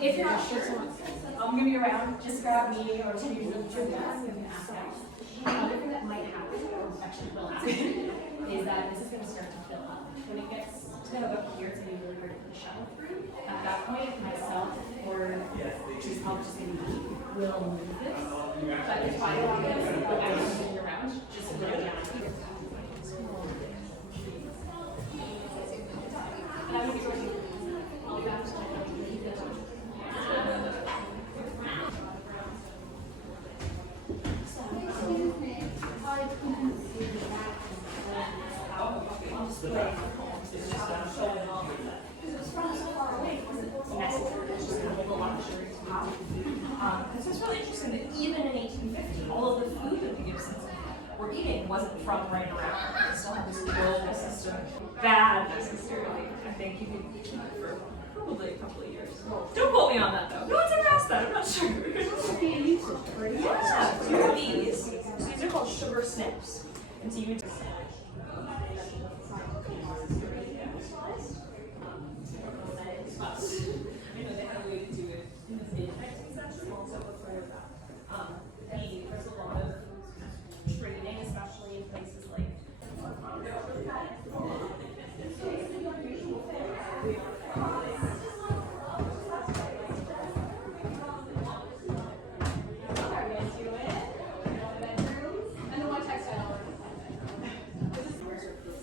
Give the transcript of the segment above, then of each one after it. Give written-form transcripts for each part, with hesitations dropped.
If you're not sure, I'm gonna be around. Just grab me or two of the desk and ask out. Another thing that might happen, or actually will happen, is that this is gonna start to fill up. When it gets to about here, it's gonna be really hard to put a shuttle through. At that point, myself or she's probably just gonna be will move this. But if I want this, like I was moving around, just put it down here. And I'm gonna be going. I'll be back to this is really interesting that even in 1850, all of the food that the Gibsons were eating wasn't from right around. They still have this global system. Bad business really. I think you can keep it for probably a couple of years. Don't quote me on that though. No one's ever asked that. I'm not sure. Yeah. So you have these. So these are called sugar snips. And so you would I know they had a way to do it in the same texting session, also before that. There's a lot of trading, especially in places like and the one textile.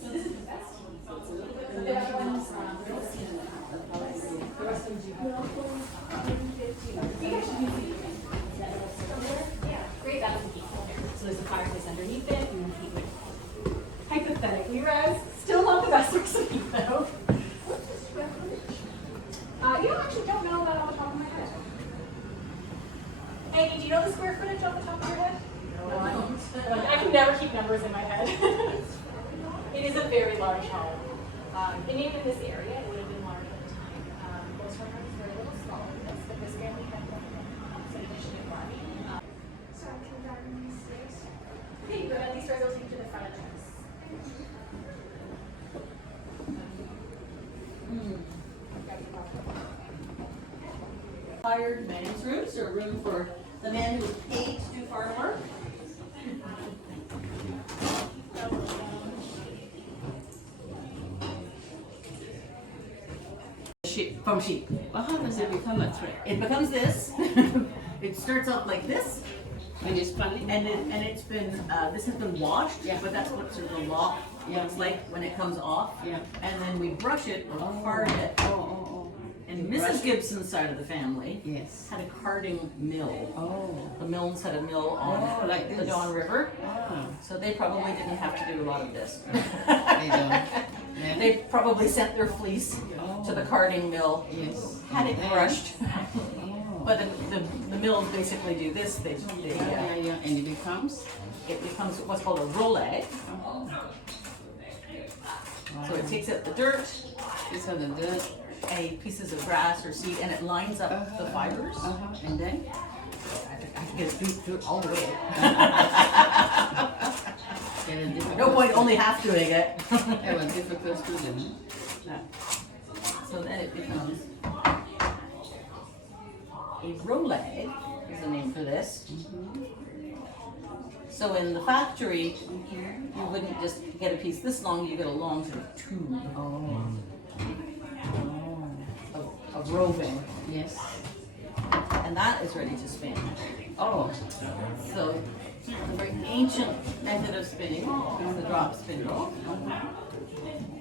So this is the best one. So it's a little bit. The other ones, the rest of them do. Yeah, great. That was the heat. So there's a fireplace underneath it, and the heat would hypothetically rise. Still not the best recipe though. You actually don't know that off the top of my head. Aggie, do you know the square footage off the top of your head? No, I don't. I can never keep numbers in my head. It is a very large home. And even in this area, it would have been large at the time. Most of our homes were a little smaller than this, but this family had some addition in Barbie. So I can grab these stairs. Okay, good. At least I'll take you to the front of the house. Hired man's rooms or room for the man who was paid to do farm work. From sheep. Well, how does it become a thread? It becomes this. It starts off like this. When you're spun And it's been this has been washed, Yeah. but that's what sort of the lock looks like when it comes off. Yeah. And then we brush it or card it. Oh. And You brush Mrs. it? Gibson's side of the family Yes. had a carding mill. Oh. The Milnes had a mill on like the this. Don River, Ah. so they probably didn't have to do a lot of this. They don't. Yeah. They probably sent their fleece to the carding mill, Yes. had it Yeah. brushed. Oh. But the mills basically do this. Yeah. And it becomes? It becomes what's called a roulade. Oh. So it takes out the dirt, These are the dirt. any pieces of grass or seed, and it lines up the fibers. And then? I have to get it through all the way. No No point only half doing it. They were difficult students. Yeah. So then it becomes a roulade, is the name for this. So in the factory, you wouldn't just get a piece this long, you get a long sort of tube of roving, Yes. and that is ready to spin. Oh. So the very ancient method of spinning is the drop spindle.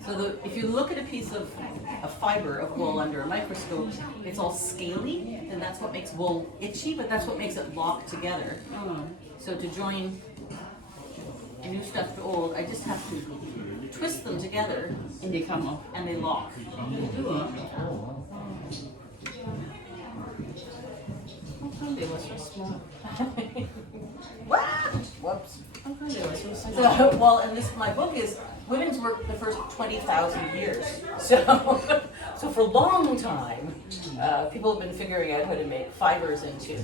So if you look at a piece of a fiber of wool under a microscope, it's all scaly, and that's what makes wool itchy, but that's what makes it lock together. Oh. So to join new stuff to old, I just have to twist them together And they come off. and they lock. They do, huh? How come they were so small? What? Whoops. How come they were so small? So, well, and my book is women's work the first 20,000 years. So for a long time, people have been figuring out how to make fibers into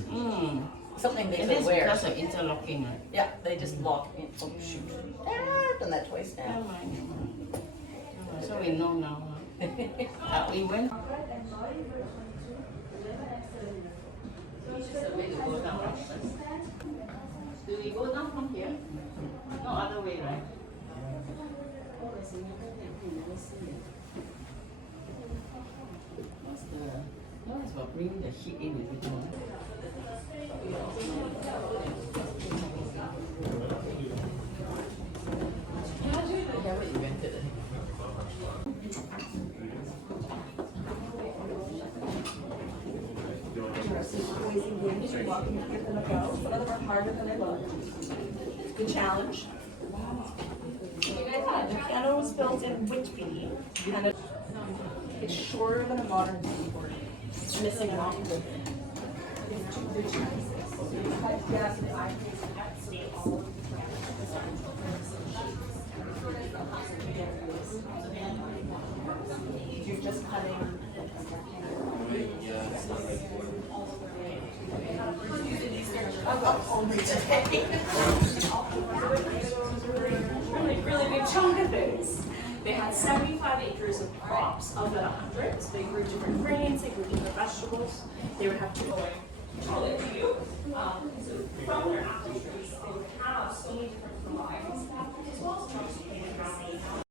something they And could that's wear. because of interlocking, right? Yeah, they just lock in. Oh shoot! Ah, done that twice now. Never mind. So we know now. Huh? We went. Do we go down from here? No other way, right? What's the? No, it's about bringing the heat in with it. They haven't invented it. You're welcome to give them a go. Some of them are harder than they look. Good challenge. The piano was built in Whitby, and it's shorter than a modern keyboard. It's missing an octave. You're just cutting. Really big chunk of things. They had 75 acres of crops, of the 100. So they grew different grains, they grew different vegetables. They would have to